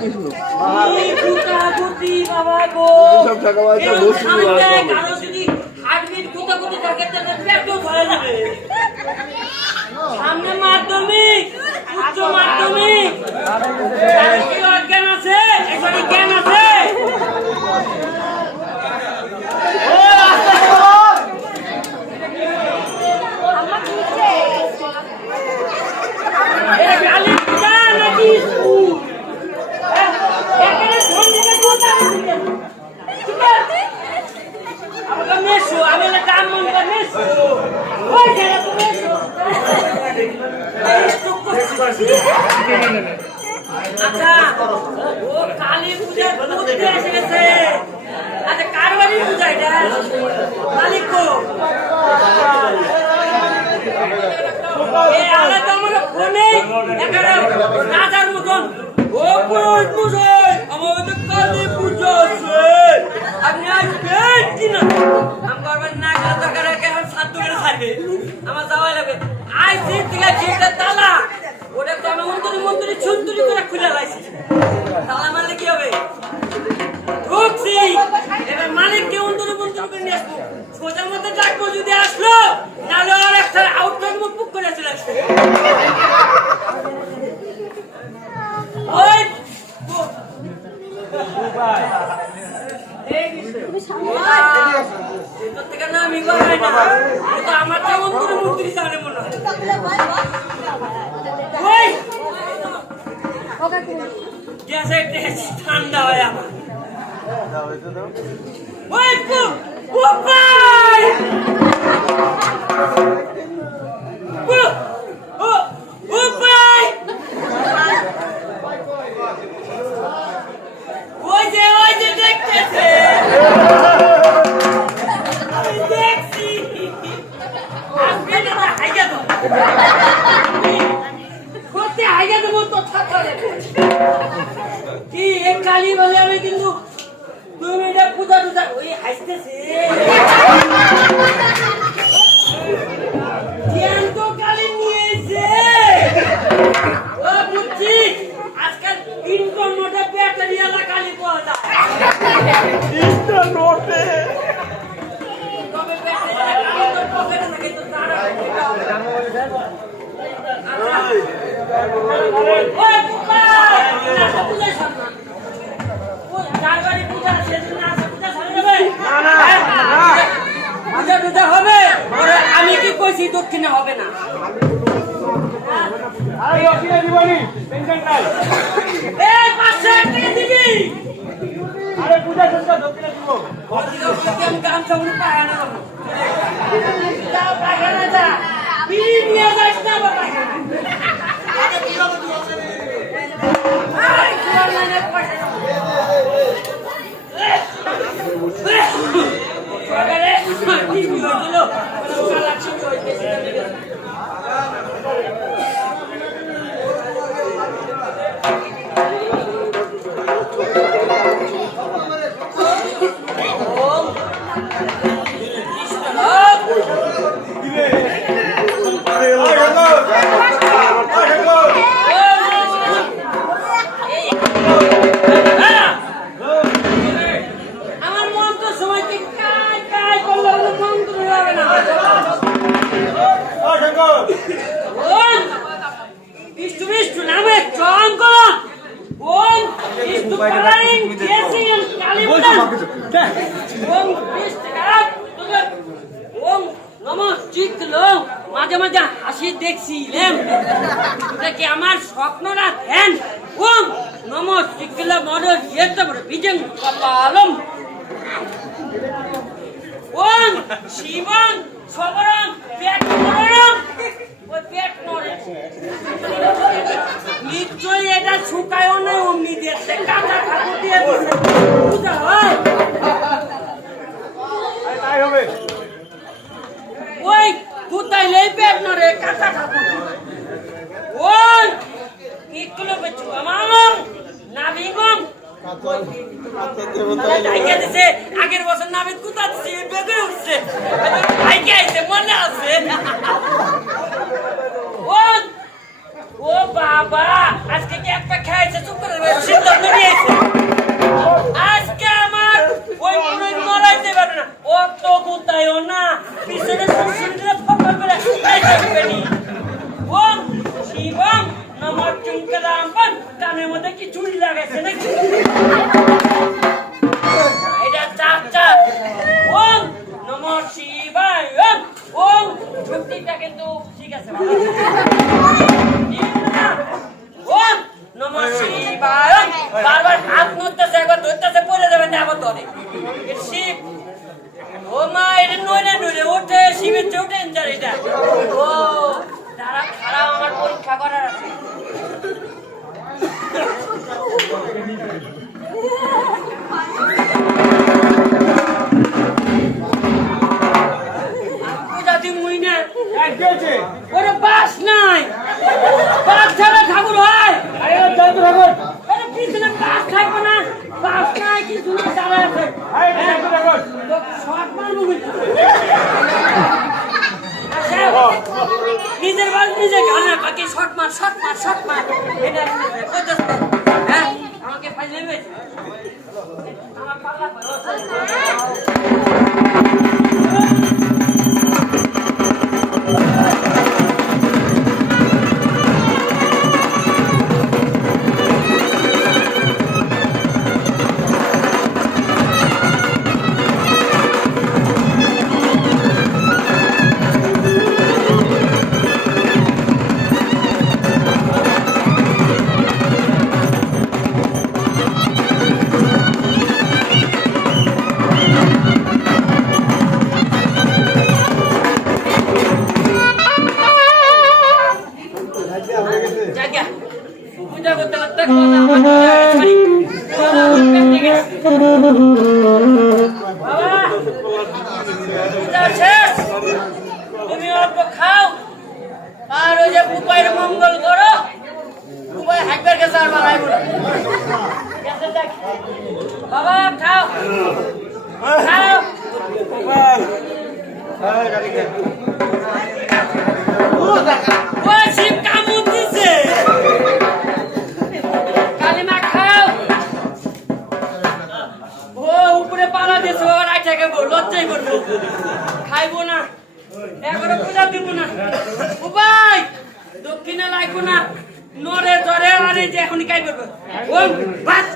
কৃষ্ণ বাবা গো সব টাকা পয়সা বসে কারো যদি হার্টবিট গুতাগুতি থাকে তাহলে পেটও ধরে যাবে সামনে মাধ্যমিক উচ্চ মাধ্যমিক কি অজ্ঞান আছে এখানে জ্ঞান আছে আচ্ছা ও কালী পূজা করতে এসে গেছে আচ্ছা কার বাড়ি পূজা এটা মালিক কো এই আলা তো আমার ফোনে এখানে রাজার মতন ও পুরোহিত মশাই আমার তো কালী পূজা আছে আপনি আসবেন কিনা আমার বাড়ি না গেলে তো কেমন সাত করে থাকবে আমার যাওয়া লাগবে আইসি থেকে যেটা তালা ওটা তো আমি মন্ত্রী ছুন্তুরি করে খুলে লাইছি তালা মারলে কি হবে ঢুকছি এবার মালিককে মন্ত্রী করে নিয়ে আসবো সোজার মধ্যে ডাকবো যদি আসলো নাহলে আর একটা আউটকাম মুখ করে চলে আসবে ওই থেকে না আমি বাড়াই না কিন্তু আমার যেমন করে মন্ত্রী জানে মনে হয় গ্যাসের টেস্ট ঠান্ডা হয় আমার ওই যে দেখতেছে দেখছি করতে আইগা দেবো তো কি এক কালী বলে আমি কিন্তু 2 মিনিটে পূজা টুজা ওই হাসতেছে জ্যান্ত কালী নিয়েছে ও বুঝছি আজকাল ইনকম নোটে ব্যাটারি আলা কালী পাওয়া যায় ইনকম নোটে তবে ব্যাটারি আলা কালী তো পকেটে থাকে তো তারা ওই পূজা সামনে ওই চারবারে পূজা সেদিন না পূজা সামনে যাবে না পূজা টুজা হবে আরে আমি কি কইছি দক্ষিণে হবে না আরে দক্ষিণে দিবনি টেনশন নাই এই 500 টাকা দিবি আরে পূজা সস্তা দক্ষিণে দিব আমি কাম সামনে পায় না যাও পায় না যা বিড়ি নিয়ে যাস না বাবা আরে কি হবে তুই আছে রে আই তোমার নামে পয়সা আরে কি হলো কালা ছিল হইতেছে মাঝে মাঝে হাসি দেখছিলাম এটা কি আমার স্বপ্নরা ধ্যান ওম নম শিখলা মরর ইয়েতে বড় বিজং কপালম ওম শিবং সবরং পেট মররং ওই পেট মরে নিশ্চয়ই এটা শুকায়ও না অমনি দেখতে কাঁচা ঠাকুর দিয়ে পূজা হয় তাই হবে ওই কুতাইলেই পেট নরে কাঁচা ঠাকুর ওই ইকলো বেচু আমার নাবিগম আগের বছর নাবিদ কুতাচ্ছে বেগে উঠছে ভাইকে আইছে মনে আছে ও বাবা আজকে কি একটা খাইছে চুপ করে সিদ্ধ যাইও না পিছনে সুন্দর ফকল করে দেখবেনি ওম শিবম নমঃ চুঙ্কলাম্পন কানের মধ্যে কি চুড়ি লাগাইছে নাকি এটা চাপ চাপ ওম নমঃ শিবায় ওম শক্তিটা কিন্তু ঠিক আছে ওম নমঃ শিবায় বারবার হাত নড়তেছে একবার ধরতেছে পড়ে যাবেন না আবার ধরে শিব ও মা এটা নইলে ওঠে শিবের চেয়ে উঠে এনজার এটা ও তারা খারাপ আমার পরীক্ষা করার আছে পূজা দিন মুই না ওরে বাস নাই বাস ছাড়া ঠাকুর হয় আরে জাদু ঠাকুর আরে পিছনে বাস খাইবো না বাস নাই কিছু না দাঁড়া আছে আরে জাদু ঠাকুর তো শর্ট মারবো নিজের বাস নিজে গানা কাকে শর্ট মার এটা হ্যাঁ আমাকে ফাইল নেবে আমার পাল্লা তুমি অল্প খাও আর ওই যে উপায়ের মঙ্গল করো উপায় হাইবার কাছে আর বাড়াই বলো বাবা খাও খাও ওই শিব কামড় দিছে কালিমা খাও ও উপরে পালা দিছে ও রাইট থেকে লজ্জাই করবো খাইবো না এখনো পূজা দিব না উপায় দক্ষিণে লাগবো না নরে জ্বরে আর এই যে এখনই খাই করবো ওম ভাত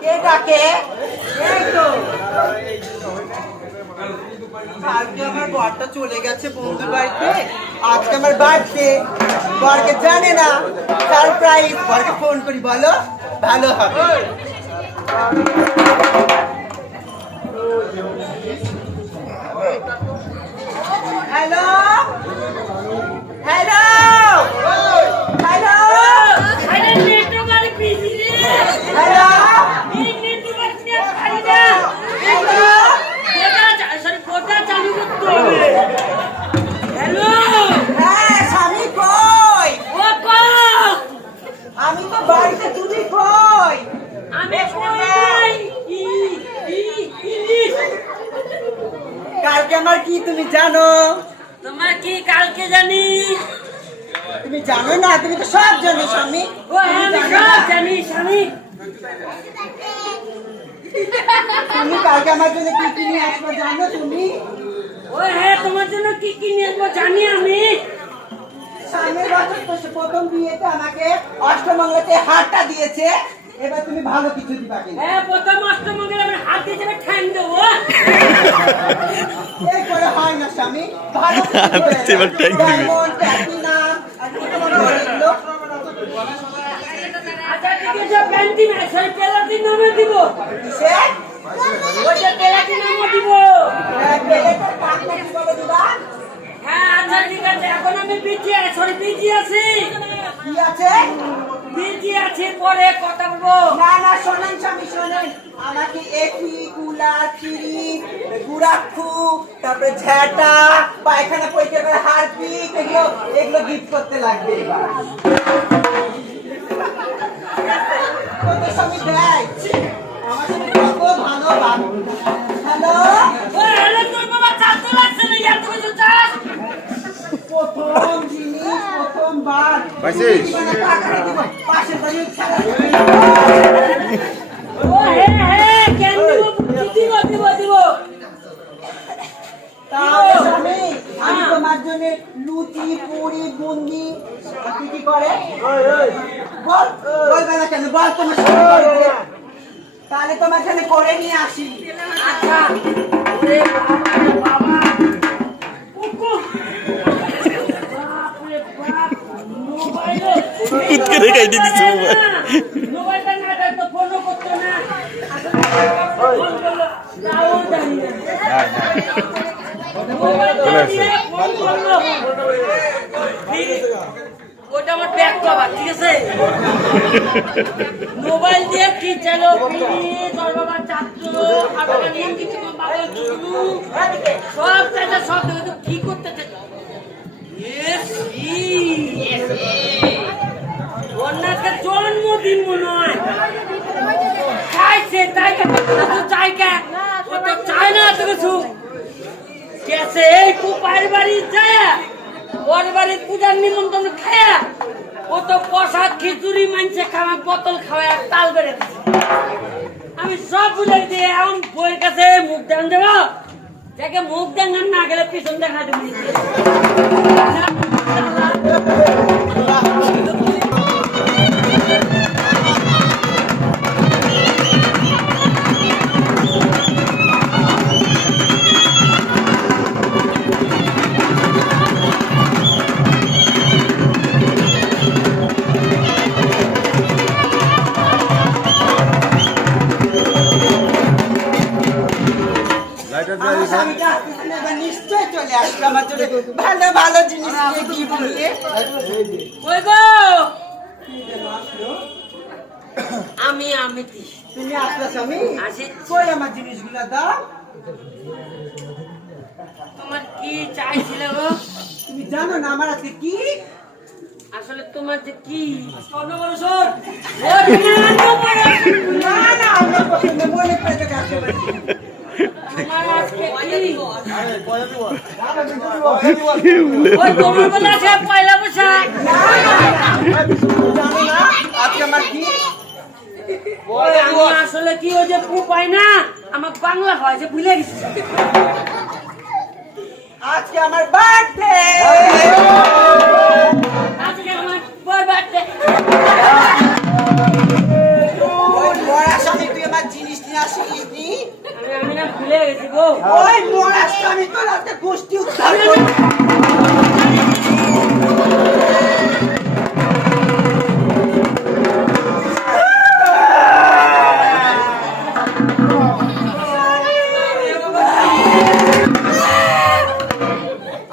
কে ডাকে? এই তো। কালকে আমার বরটা চলে গেছে বন্ধুর বাড়িতে, আজকে আমার বার্থডে। বরকে জানে না, সারপ্রাইজ। বরকে ফোন করি, বলো ভালো হবে। হ্যালো হ্যালো হ্যালো আরে নেটওয়ার্ক বিজি রে। হ্যালো এই নেটওয়ার্ক নিয়ে পারি না। কোথা চালু করতে হবে? হ্যালো, হ্যাঁ স্বামী কই? ও কও। আমি তো বাড়িতে, তুমি কই? আমি কই? ইংলিশ। কালকে আমার কি তুমি জানো? তোমার কি কালকে জানি? তুমি জানো না? তুমি তো সব জানো স্বামী। ও হ্যাঁ, আমি সব জানি স্বামী। তুমি কালকে আমার জন্য কি কি নিয়ে আসবে জানো তুমি? ও হ্যাঁ, তোমার জন্য কি কি নিয়ে আসবো জানি আমি। সামনের বছর তো প্রথম বিয়েতে আমাকে অষ্টমঙ্গলাতে হারটা দিয়েছে, এবার তুমি ভালো কিছু দিবা কিনা? হ্যাঁ, প্রথম অষ্টমঙ্গলে আমার হাত দিয়ে যাবে, ঠ্যাং দেবো। এই করে হয় না স্বামী, ভালো কিছু দিবে। ডায়মন্ড, প্লাটিনাম, আর কি তোমার বললো? আচ্ছা ঠিক আছে, প্যান্টিন আছে, প্লাটিন নামে দিব। কিসে? ওই যে প্লাটিন নামে দিব। বেলেটের কাকনা কিভাবে দিবা? হ্যাঁ আচ্ছা ঠিক আছে, এখন আমি বিজি আছি। কি আছে? বিজি আছি, পরে কথা বলবো। না না শোনেন স্বামী শোনেন, আমাকে এপি কুলার চিড়ি গুড়াক্ষু, তারপরে ঝ্যাটা, পায়খানা পরিষ্কার হারপিক, এগুলো গিফট করতে লাগবে এবার। কত স্বামী দেয়, আমার সাথে কত ভালো ভালো। হ্যালো ও হ্যালো, তোর বাবা চালতে লাগছে না, এত কিছু চাস? প্রথম জিনিস প্রথমবার পাইছিস? পাশের বাড়ির খেলা। ও হ্যাঁ, কেন দিব? দিব। তাহলে স্বামী, আমি তোমার জন্য লুচি পুরি বুন্দি কি কি করে বল, বলবে না কেন, বল তোমার সাথে করবে। তাহলে তোমার জন্য করে নিয়ে আসি। আচ্ছা ওরে বাবা, কুকু বাপরে বাপ, মোবাইলে কুতকে দেখাই দিতেছে মোবাইল। মোবাইলটা না দেয় তো ফোনও করতো না। ফোন করলো, তাও জানি না। মোবাইলটা দিয়ে ফোন করলো। ওটা আমার ব্যাগ কভার, ঠিক আছে? মোবাইল দিয়ে কি চালো, তোর বাবা চাচ্ছো, আর বাবা নিয়ে কিছু বাবা চুলু সব চাইলে সব দেখে কি করতে চাই। ওনাকে জন্মদিন মনে হয় চাইছে, তাই চাই কে? ও তো চায় না তো কিছু। গেছে এই কুপার বাড়ি যায়, ওর বাড়ির পূজার নিমন্ত্রণ খায়া, ও তো প্রসাদ খিচুড়ি মানছে খাওয়া, বোতল খাওয়া, তাল বেড়ে দিচ্ছে। আমি সব বুঝাই দিয়ে এখন বইয়ের কাছে মুখ দেন দেব, যাকে মুখ দেখান না গেলে পিছন দেখা দেবো। আমার স্বামীটা আসতেছে না, এবার নিশ্চয়ই চলে আসবে আমার জন্য ভালো ভালো জিনিস নিয়ে গিফট নিয়ে। ওই গো আমি তুমি আসলে স্বামী, আসি। কই আমার জিনিসগুলো দাও। তোমার কি চাইছিলে গো? তুমি জানো না আমার আজকে কি? আসলে তোমার যে কি অন্নপ্রাশন। না না অন্নপ্রাশন না, মনে পেতে কাছে বসে। তোমার আজকে কি? ওই তোমার বলে আছে পয়লা বৈশাখ। জানো না আজকে আমার কি? ওই আমি আসলে কি ওই যে পু পাই না, আমার বাংলা হয় যে ভুলে গেছি আজকে আমার বার্থডে। আজকে আমার বই বার্থডে ওই মরা স্বামী তুই আমার জিনিস নিয়ে আসিস নি? আমি না ভুলে গেছি গো ওই মরা স্বামী তোর আজকে গোষ্ঠী উদ্ধার করবে।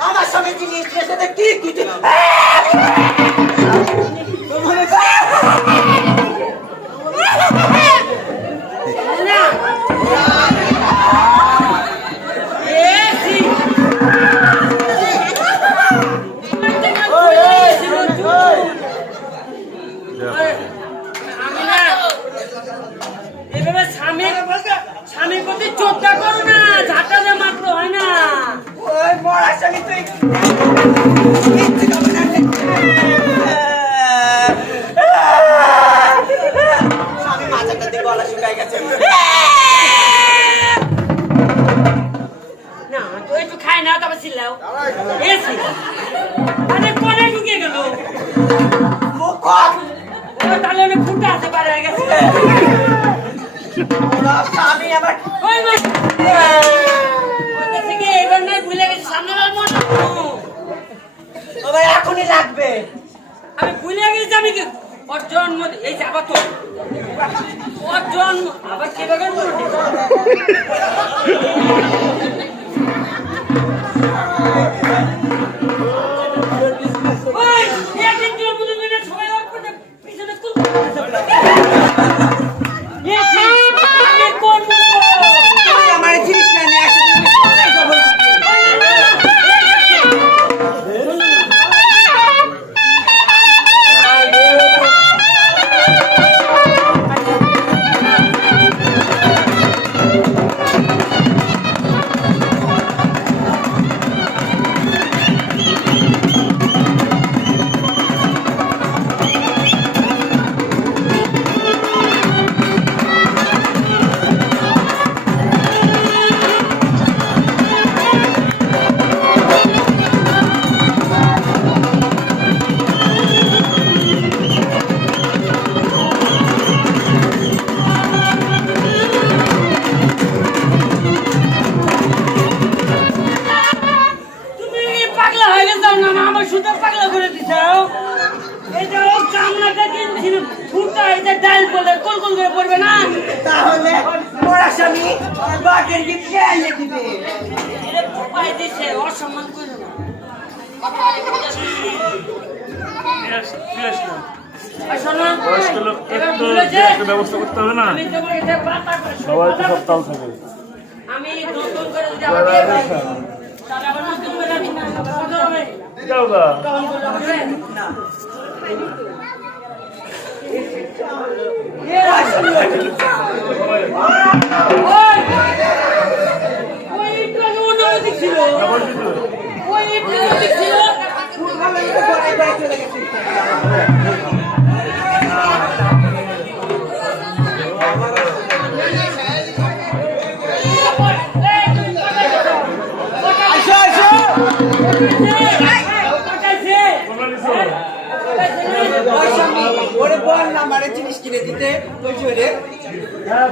আমার স্বামী জিনিস নিয়ে এসে কি কিছু না এসি আমি না এভাবে স্বামীর প্রতি চোখটা করো না ঝাঁটা দিয়ে মারতে হয় না ওই মরা স্বামী তুই কিচ্ছু করবে না। স্বামী মাথাটা দিয়ে গলা শুকাই গেছে। না তো একটু খাই না তবে ছিলাও এসি আরে কোনে ঢুকে গেল মুখ কর। ও তাহলে অনেক ফুটা আছে পারে গেছে ওরা স্বামী আমার ওই মা ওটা থেকে এবার নাই ভুলে গেছি সামনে বার মন আমার এখনই লাগবে। আমি ভুলে গেছি আমি কি ওর জন্ম এই যে আবার তো ওর জন্ম আবার কে বেগান ওই একদিন জন্ম দিনে সবাই ওর করে পিছনে স্কুল আমি কোন তুই আমার জিনিস না নিয়ে আসিস তুমি কোথায় যাবো? তুমি পাগলা হয়ে গেছো না আমার শুধু পাগলা করে দিছাও এই যে ও কামনাটা কিনছিল ফুটা এই যে ডাল বলে কোল কোল করে পড়বে না তাহলে মরা স্বামী আমার বার্থডে গিফট কে এনে দিবে? এরে পাই দিছে অসম্মান করে না আর শোনো, বয়স্ক লোক এবার একটু ভুলেছে, একটা ব্যবস্থা করতে হবে না আমি তোমাকে যে পাতা করে সবাই তো সব তাল থাকে আমি নতুন করে যদি আবার বিয়ে করি, তাহলে আবার নতুন করে আমি কত হবে? যাও গা তখন বলবো হবে? ওই! ওই একটু আগে অন্যদিক ছিল। ওই একটু অন্যদিক ছিল। ওই স্বামী ওরে বল না আমারে জিনিস কিনে দিতে ওই জোরে।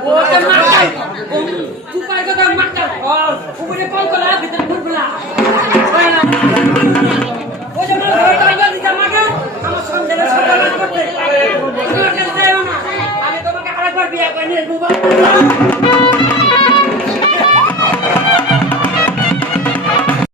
ওটা মারতাম তুই পাই কথা মারতাম উপরে কল করা ভিতরে ফুটবলা ওই যে আমার টাকা দিতে আমাকে আমার সন্দেহে সকাল করতে আমি তোমাকে আরেকবার বিয়ে করে নিয়ে